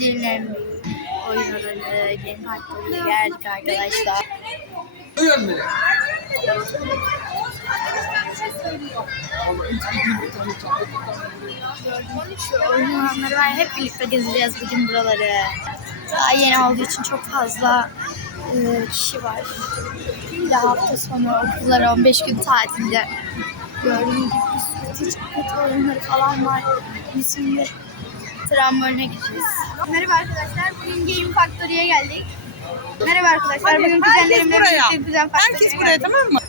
Türkiye'nin en büyük oyun alanı Game Park'ta geldik arkadaşlar. Duyuyor beni. Oyun alanları var. Hep birlikte gezeceğiz bugün buraları. Daha yeni olduğu için çok fazla e, kişi var. Bir de hafta sonu okullar 15 gün tatilde. Gördüğünüz gibi bir sürü ticaret oyunları falan var. Biz şimdi tramboline gideceğiz. Merhaba arkadaşlar. Bugün Game Factory'ye geldik. Merhaba arkadaşlar. Bugün kuzenlerimle birlikte Kuzen Factory'ye Herkes buraya geldik. tamam mı?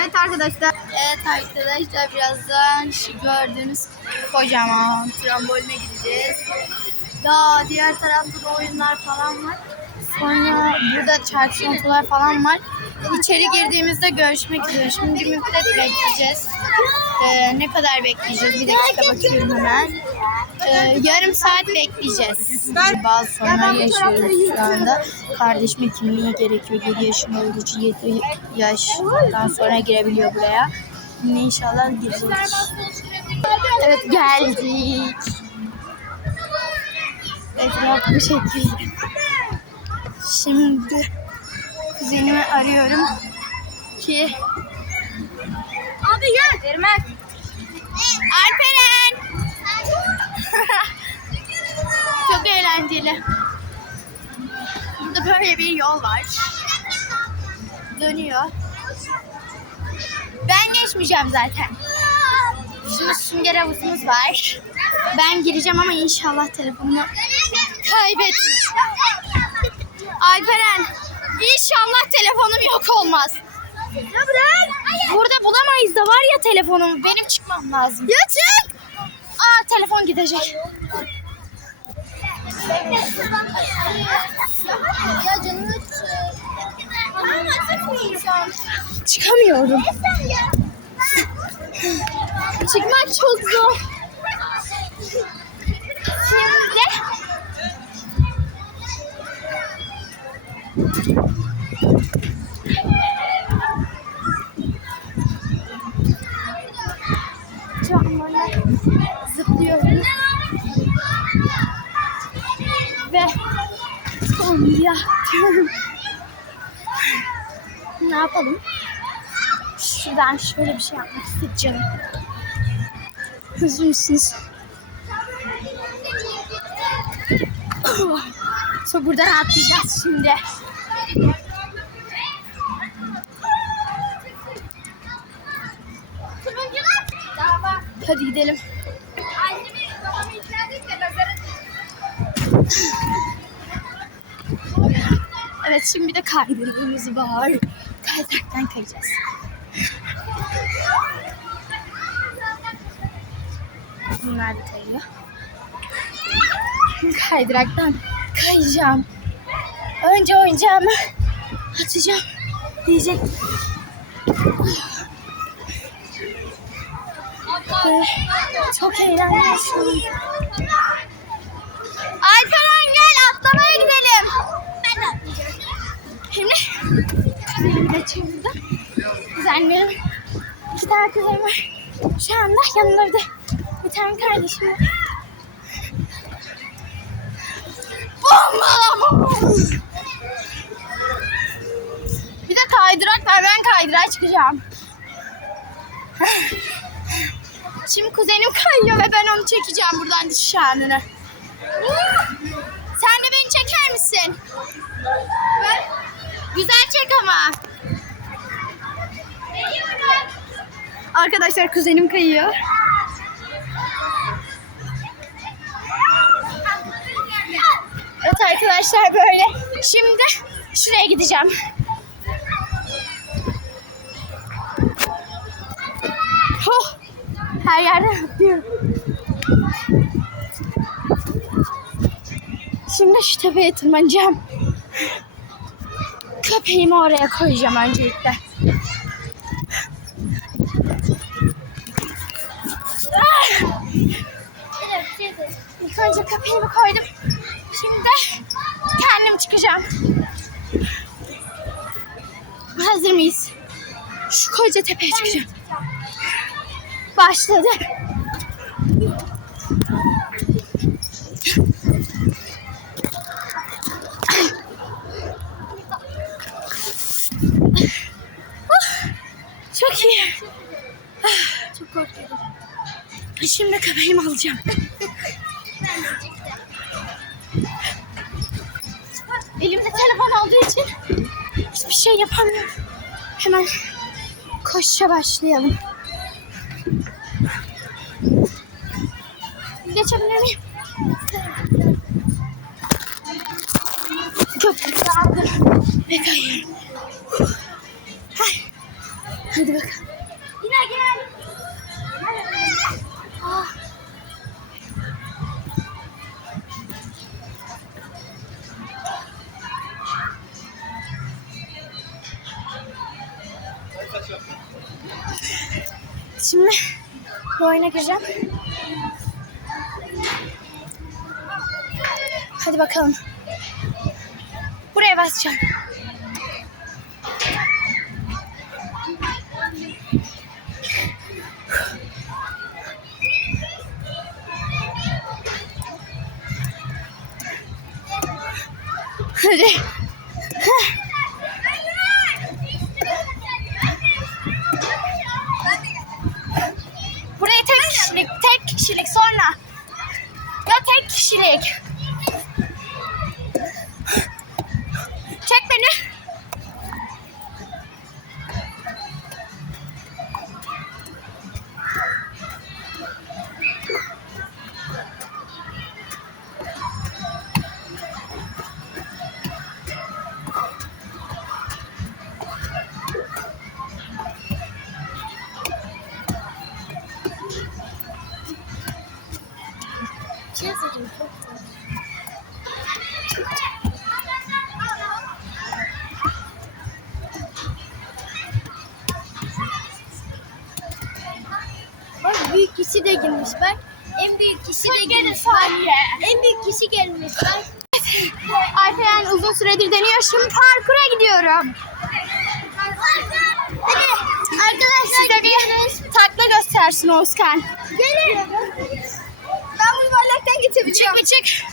Evet arkadaşlar. Evet arkadaşlar birazdan şu gördüğünüz kocaman tramboline gideceğiz. Daha diğer tarafta da oyunlar falan var. Sonra burada çarşı falan var. İçeri girdiğimizde görüşmek üzere. Şimdi bir müddet bekleyeceğiz. Ee, ne kadar bekleyeceğiz? Bir dakika bakıyorum hemen. Ee, yarım saat bekleyeceğiz. Bazı sorunlar yaşıyoruz şu anda. Kardeşimin kimliği gerekiyor. 7 yaşında olduğu için 7 yaştan sonra girebiliyor buraya. İnşallah gireceğiz. Evet geldik. Etraf bu şekilde. Şimdi kuzenimi arıyorum ki Abi gel. Irmak. Alperen. Çok eğlenceli. Burada böyle bir yol var. Dönüyor. Ben geçmeyeceğim zaten. Şimdi sünger havuzumuz var. Ben gireceğim ama inşallah telefonumu kaybetmem. Alperen, inşallah telefonum yok olmaz. Ya bırak. Burada bulamayız da var ya telefonumu. Benim çıkmam lazım. Ya çık. Aa telefon gidecek. Ya canım Çıkamıyorum. Çıkmak çok zor. Şimdi camlara zıplıyorum. Ve sonunda diyorum. Ne yapalım? Şuradan şöyle bir şey yapmak isteyeceğim. Hazır mısınız? Sonra buradan atlayacağız şimdi. Gidelim. Evet şimdi de kaydırmamız var. Kaydıraktan kayacağız. Bunlar da kayıyor. Kaydıraktan kayacağım. Önce oyuncağımı atacağım. Diyecek. Ee, Çok eğlenceli şimdi. Alperen gel atlamaya gidelim. Ben de atlayacağım. Şimdi kuzenimi geçiyorum burada. Kuzenlerim. iki tane kuzenim var. Şu anda yanlarında bir tane kardeşim var. Bir de kaydırak var. Ben kaydırağa çıkacağım. Şimdi kuzenim kayıyor ve ben onu çekeceğim buradan düşüş anını. Sen de beni çeker misin? Güzel çek ama. Arkadaşlar kuzenim kayıyor. Evet arkadaşlar böyle. Şimdi şuraya gideceğim. Oh, her yerden atlıyorum. Şimdi şu tepeye tırmanacağım. Köpeğimi oraya koyacağım öncelikle. İlk önce köpeğimi koydum. Şimdi kendim çıkacağım. Hazır mıyız? Şu koca tepeye çıkacağım başladı. Çok iyi. Çok korkuyorum. Şimdi köpeğimi alacağım. Elimde telefon olduğu için hiçbir şey yapamıyorum. Hemen koşuşa başlayalım. Geçebilir miyim? Köpek aldım. Ve kayıyorum. Hadi bakalım. Gireceğim. Hadi bakalım. Buraya basacağım. Hadi. Kişi de girmiş bak. En büyük kişi de girmiş bak. En büyük kişi gelmiş bak. Alperen uzun süredir deniyor. Şimdi parkura gidiyorum. Hadi arkadaşlar Size bir takla göstersin Özkan. gelin. Ben bunu yuvarlaktan getireceğim. Çık çık.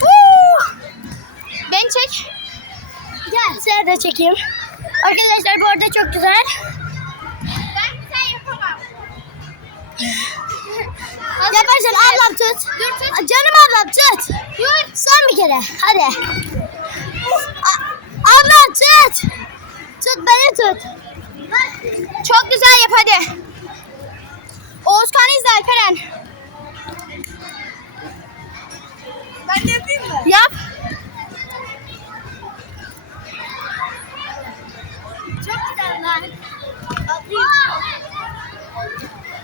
Woo! Ben çek. Gel sen de çekeyim. Arkadaşlar bu arada çok güzel. Ben sen yapamam. Yaparsan ablam tut. Dur tut. Canım ablam tut. Dur. Son bir kere. Hadi. A- ablam tut. Tut beni tut. Çok güzel yap hadi. Oğuzkan izle Alperen. Ben yapayım mı? Yap.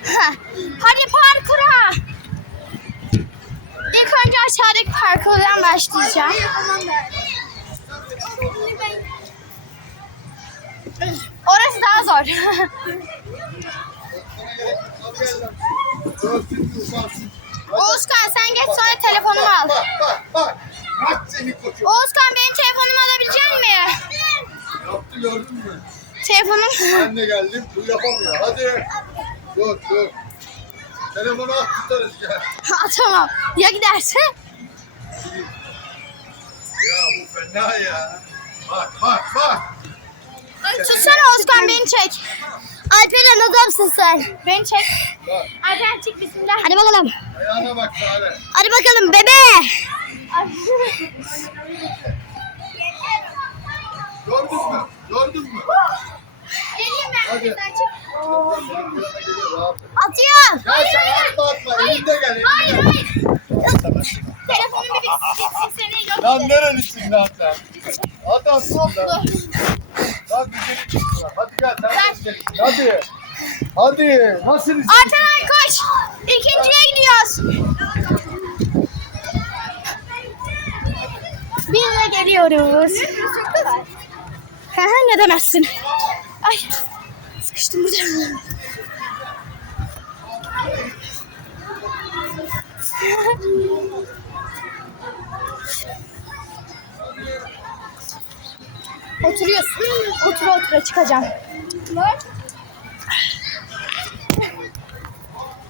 Heh. Hadi parkura. İlk önce aşağıdaki parkurdan başlayacağım. Orası daha zor. Oğuzkan sen geç sonra telefonumu al. Oğuzkan benim telefonumu alabilecek mi? Yaptı gördün mü? Telefonum. Ben de geldim. Bu yapamıyor. Hadi. Dur dur. Telefonu at tutarız gel. Ha, tamam. Ya giderse? Ya bu fena ya. Bak bak bak. Tutsana Oğuzkan beni çek. Alperen adamsın sen. Beni çek. Bak. Alper çık bismillah. Hadi bakalım. Ayağına bak Sare. Hadi bakalım bebe. Gördün mü? Gördün mü? Geleyim ben. Hadi. Atıyor. Gel sen atma atma. Elinde gel elinde. Hayır hayır. Telefonum bir bitsin seni yok. Lan nerelisin lan sen? At aslında. Lan güzeli çıktılar. Hadi gel sen de güzelsin. Hadi. Hadi. Nasıl istiyorsun? Arkadan koş. İkinciye gidiyoruz. Biz de geliyoruz. Ne demezsin. Ay sıkıştım burada. Oturuyorsun. Otura otura çıkacağım.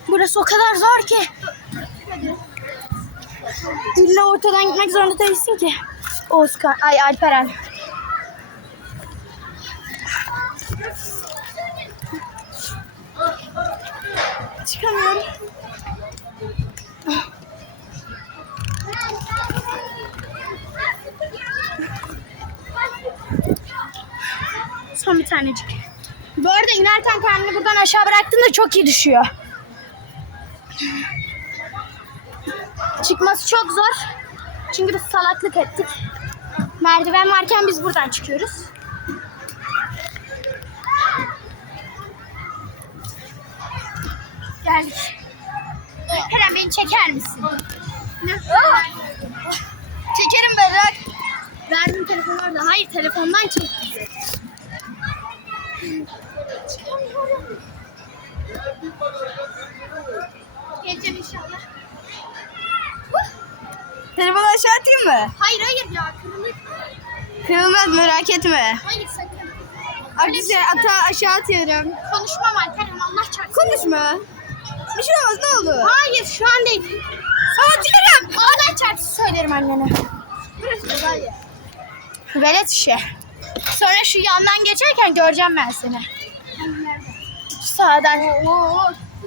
Burası o kadar zor ki. İlla ortadan gitmek zorunda değilsin ki. Oğuzkan, ay Alperen. Çıkamıyorum. Son bir tanecik. Bu arada inerken kendini buradan aşağı bıraktığında çok iyi düşüyor. Çıkması çok zor. Çünkü biz salaklık ettik. Merdiven varken biz buradan çıkıyoruz. Geleceğim inşallah. Telefonu aşağı atayım mı? Hayır hayır ya kırılır. Kırılmaz merak etme. Hayır sakın. Arkadaşlar ata aşağı atıyorum. Konuşmam Alperen Allah çarpsın. Konuşma. Bir şey olmaz ne oldu? Hayır şu an değil. Atıyorum. Allah çarpsın söylerim annene. Velet işi. Sonra şu yandan geçerken göreceğim ben seni. Sağdan.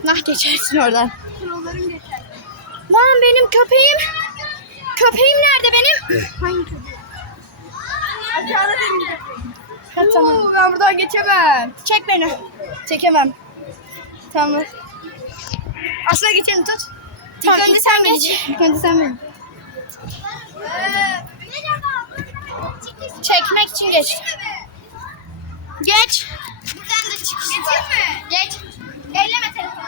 Nah geçersin oradan. Lan benim köpeğim. Köpeğim nerede benim? Hangi köpeğim? Aşağıda benim Ha, tamam. Ben buradan geçemem. Çek beni. Çekemem. Tamam. Aslında geçelim tut. Tamam, İlk önce sen geç. geç. İlk önce sen geç. Çekmek için geç. Geç. Buradan da çıkış var. Geç. Elleme telefonu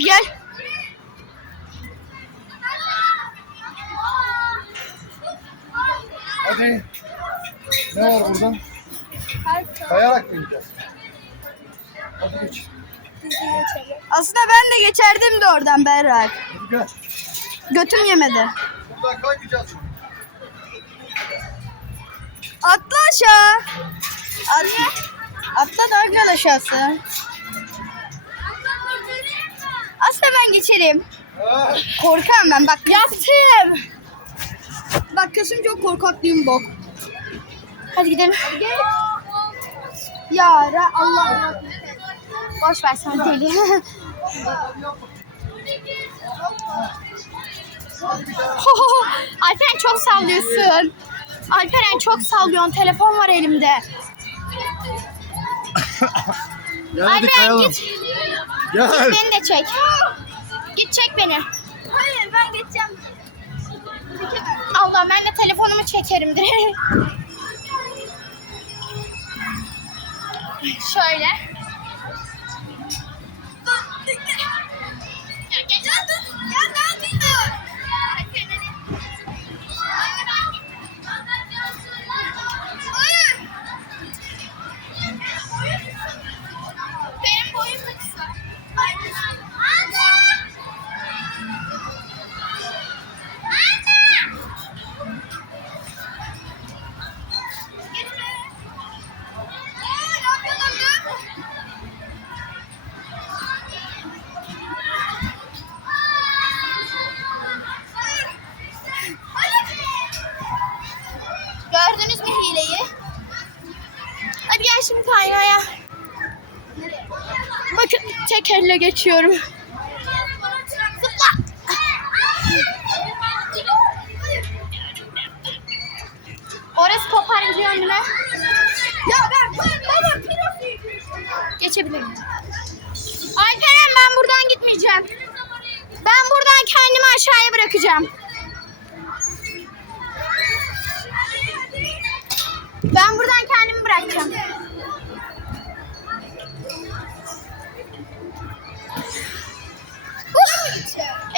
Hadi gel. Hadi. Ne var burada? Kayarak mı gideceğiz? Hadi geç. Aslında ben de geçerdim de oradan Berrak. Hadi gel. Götüm yemedi. Buradan kaykayacağız şimdi. Atla aşağı. Atla. Atla daha güzel aşağısı. Aslında ben geçerim. Korkam ben bak yaptım. Bak kızım çok korkaklıyım bok. Hadi gidelim. Ya Ra- Allah. Boş ver sen deli. Alperen çok sallıyorsun. Alperen çok sallıyorsun. Telefon var elimde. Gel Alperen git. Gel. Beni de çek. Git çek beni. Hayır ben geçeceğim. Allah ben de telefonumu çekerim direkt. Şöyle. Bakın tek elle geçiyorum.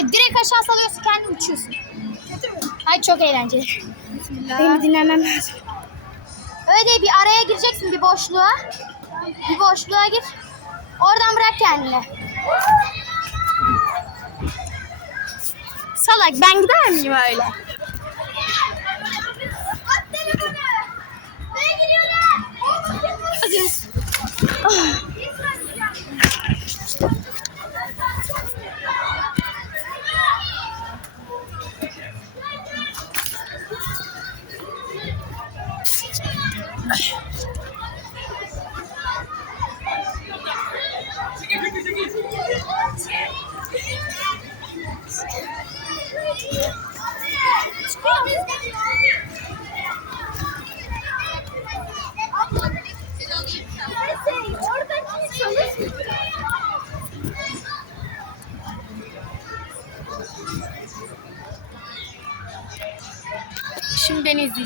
Direkt aşağı salıyorsun kendin uçuyorsun. Ay çok eğlenceli. Benim bir dinlemem lazım. Öyle bir araya gireceksin bir boşluğa. Bir boşluğa gir. Oradan bırak kendini. Salak ben gider miyim öyle?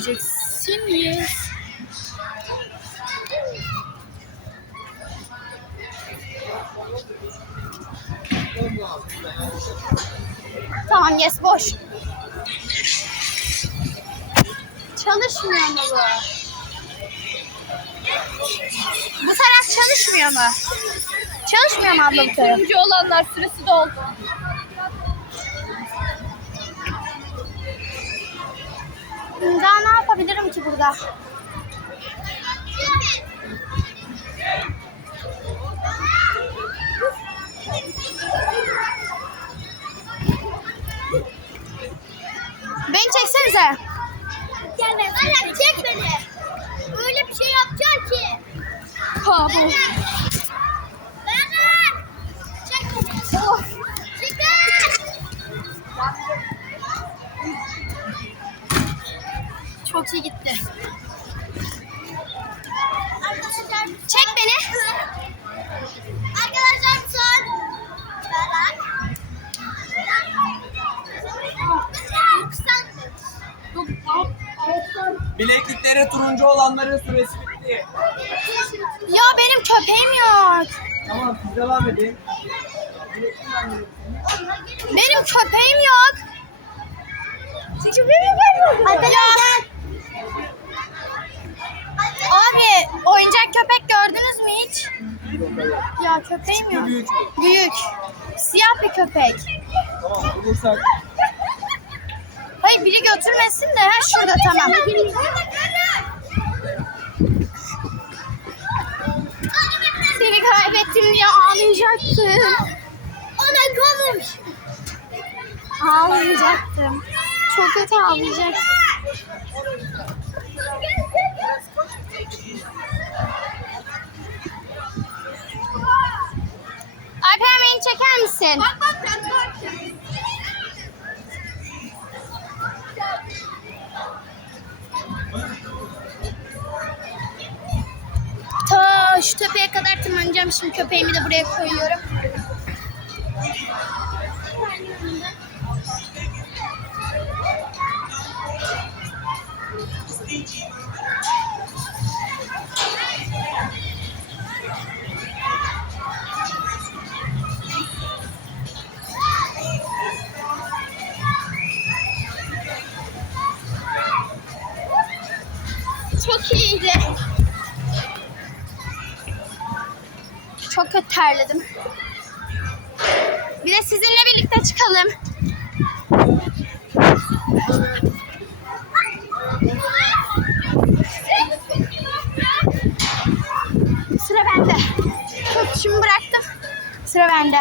Yes. Tamam yes boş. Çalışmıyor mu bu? Bu taraf çalışmıyor mu? Çalışmıyor mu abla bu taraf? Turuncu olanlar süresi doldu. Yapabilirim ki burada? Beni çeksenize. Gel çek beni. Öyle bir şey yapacaksın ki. Berat. İyi gitti. Arkadaşlar. Çek beni. Arkadaşlar son. Bilekliklere turuncu olanların süresi bitti. Ya benim köpeğim yok. Tamam siz devam edin. Benim köpeğim yok. Hadi ya. Abi oyuncak köpek gördünüz mü hiç? Ya köpeğim yok. Büyük. Büyük. Siyah bir köpek. Tamam bulursak. Hayır biri götürmesin de ha şurada tamam. Seni kaybettim diye ağlayacaktım. Ona konuş. Ağlayacaktım. Çok kötü ağlayacaktım. Alper beni çeker misin? Bak bak bak bak. Ta şu tepeye kadar tırmanacağım. Şimdi köpeğimi de buraya koyuyorum. Terledim. Bir de sizinle birlikte çıkalım. Sıra bende. Tutuşumu bıraktım. Sıra bende.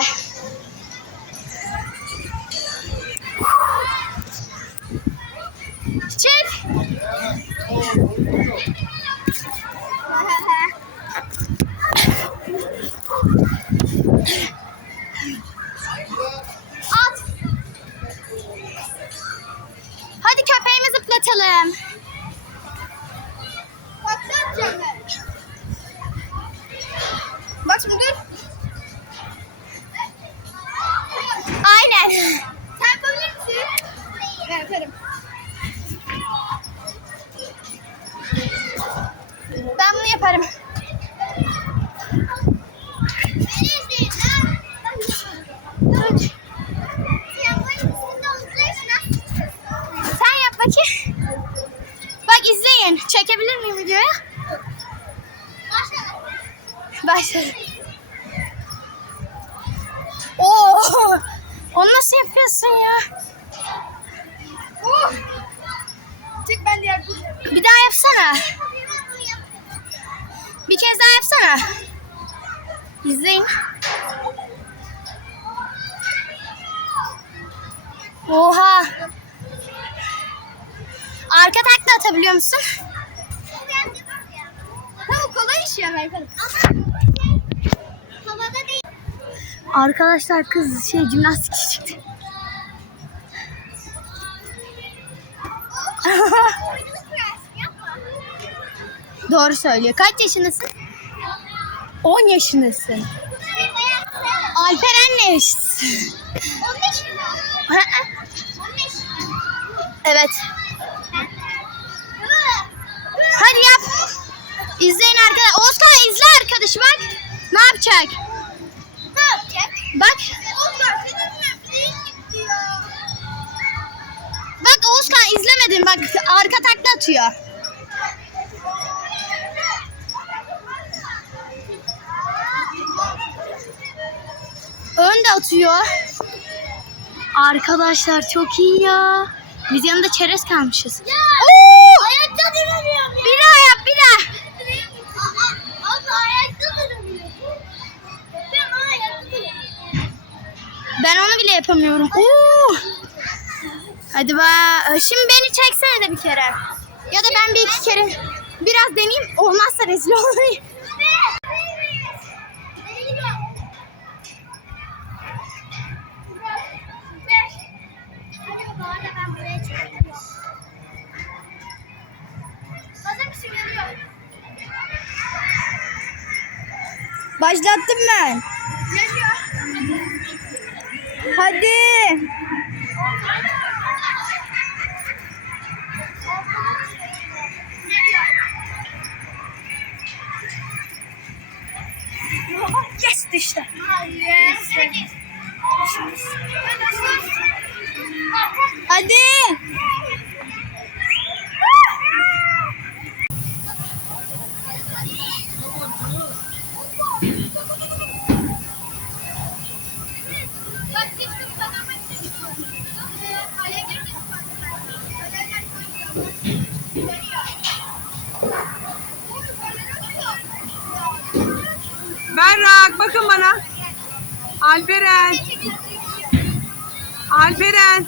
Çek. At. Hadi köpeğimi zıplatalım. Bak şimdi dur. Aynen. Sen yapabilir misin? Ben yaparım. Ben bunu yaparım. Beni izleyin lan. Dur. Trambolin üstünde olacaksın ha. Sen yap bakayım. Bak izleyin. Çekebilir miyim videoyu? Başla. Başladı. Oo! Onu nasıl yapıyorsun ya? Çık ben diğer Bir daha yapsana. Bir kez daha yapsana. İzleyin. Oha. Arka takla atabiliyor musun? Ha, kolay iş ya değil. Arkadaşlar kız şey jimnastik çıktı. Doğru söylüyor. Kaç yaşındasın? 10 yaşındasın. Alperen ne yaşındasın? 15 mi? Hı hı. 15 evet. İzleyin arkadaşlar. Oscar izle arkadaşı bak. Ne yapacak? Ne yapacak? Bak. Senin gitti ya. Bak Oscar izlemedin bak arka takla atıyor. Ön de atıyor. Arkadaşlar çok iyi ya. Biz yanında çerez kalmışız. Oo! Ben onu bile yapamıyorum. Oo! Hadi ba. Şimdi beni çeksene de bir kere. Ya da ben bir iki kere biraz deneyeyim. Olmazsa rezil olayım. Başlattım ben. Hadi. Yes düştü. Hadi. Berrak bakın bana. Alperen. Alperen.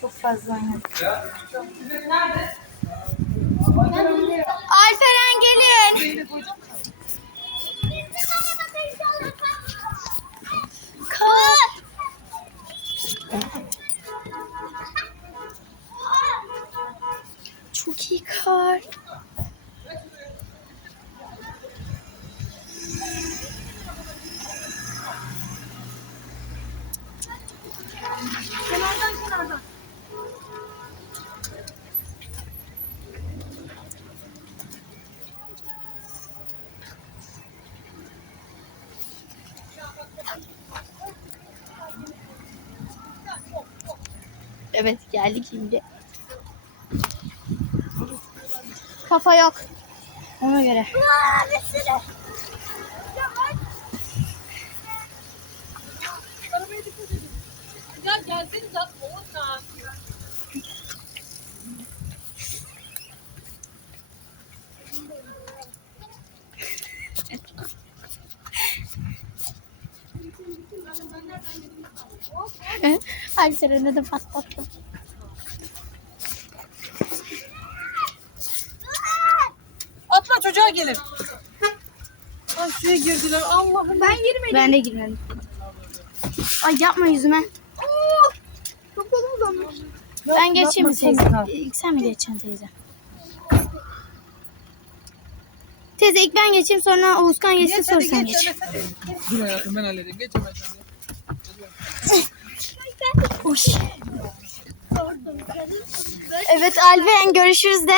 Çok fazla oynadım. Alperen gelin. Çok iyi kar. Evet geldik şimdi. Kafa yok. Ona göre. Alperen'e de patlattım. Atma çocuğa gelir. Ay suya girdiler Allah'ım. Ben girmedim. Ben de girmedim. Ay yapma yüzüme. Çok kolum uzamış. Ben geçeyim mi teyze? İlk sen mi geçeceksin teyze? Teyze ilk ben geçeyim sonra Oğuzkan geçsin sonra sen geç. Dur hayatım ben halledeyim. Geç hemen. Oy. Evet Alperen görüşürüz de.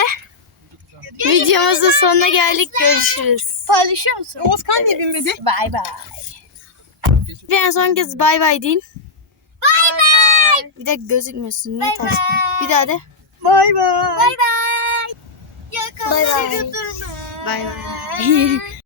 Videomuzun sonuna geldik. Görüşürüz. Paylaşıyor musun? Oğuzkan niye binmedi? Bay bay. Alperen son kez bay bay deyin. Bay bay. Bir de gözükmüyorsun. Niye Bay ters? bay. Bir daha de. Bay bay. Bay bay. Bay bay. Bay bay.